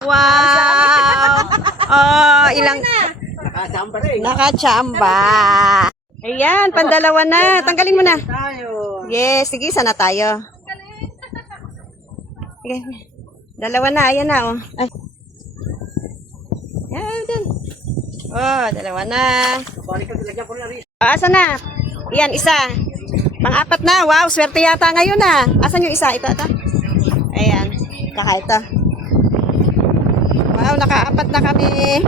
Wow! Oh, ilang... Nakachamba rin. Nakachamba. Ayan, pandalawa na. Tanggalin mo na. Tayo. Yes, sige, sana tayo. Sige. Dalawa na, ayan na, oh. Ay. Ayan, dyan. Oh, dalawa na. Balik ka, lagyan ko na rin. Asan na? Ayan, isa. Pang-apat na. Wow, swerte yata ngayon, ah. Asan yung isa? Ito. Ayan, kaka ito. Wow, nakaapat na kami.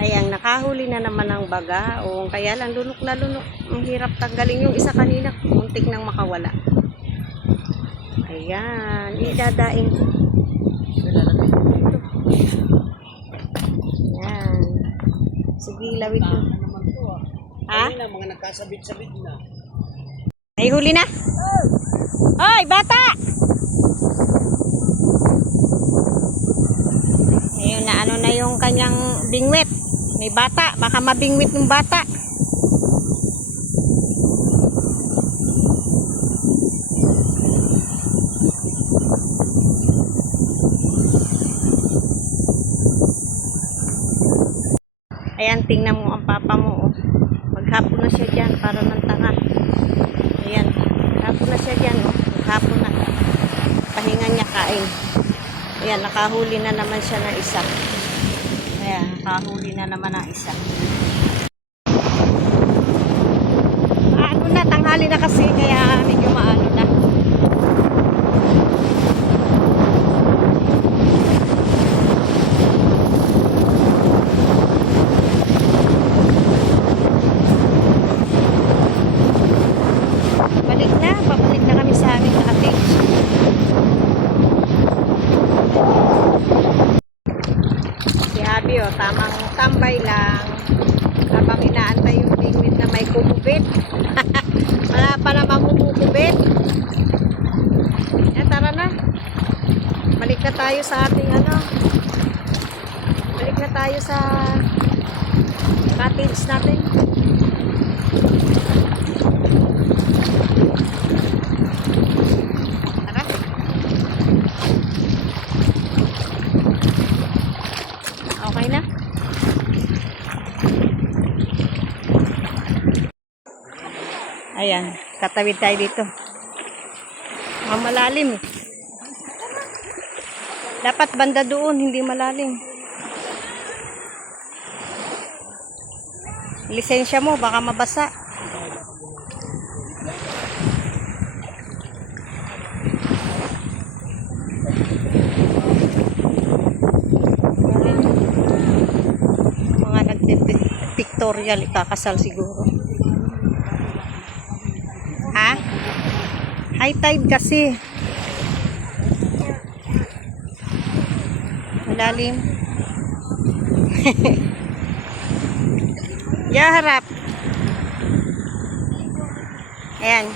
Ayan, nakahuli na naman ang bagaong. Kaya lang, lunok na lunok. Ang hirap tanggalin yung isa kanina. Muntik nang makawala. Ayan, idadaing ko. Ayan. Sige, lawit mo. Ha? Kanina, mga nagkasabit-sabit na. Ay, huli na. Hoy, bata! Ayun na, ano na yung kanyang bingwit. May bata, baka mabingwit ng bata. Ayan, tingnan mo ang papa mo. Oh. Maghapon na siya dyan, para ng tanga. Ayan, maghapon na siya dyan. Oh. Maghapon na. Pahinga niya kain. Ayan, nakahuli na naman siya ng isa. Ayan, nakahuli na naman ng isa. Ano na, tanghali na kasi, kaya medyo maano na. Pabalik na kami sa aming cottage. Si Abby, oh, tamang tambay lang habang inaantay yung bingwit na may kumubit. Wala pa na mamumukubit. Tara na. Balik na tayo sa ating balik na tayo sa cottage natin. Okay na. Ayan, tatawid tayo dito. Malalim. Dapat banda doon, hindi malalim. Lisensya mo, baka mabasa. Pictorial, ikakasal siguro. Ha? High tide kasi. Malalim. Ya, harap. Ayan.